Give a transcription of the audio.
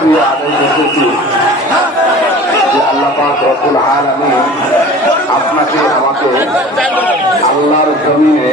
শুক্রিয়া আদায় করতেছি যে আল্লাহ পাক রব্বুল আলামিন আপনাকে আমাকে আল্লাহর জমিনে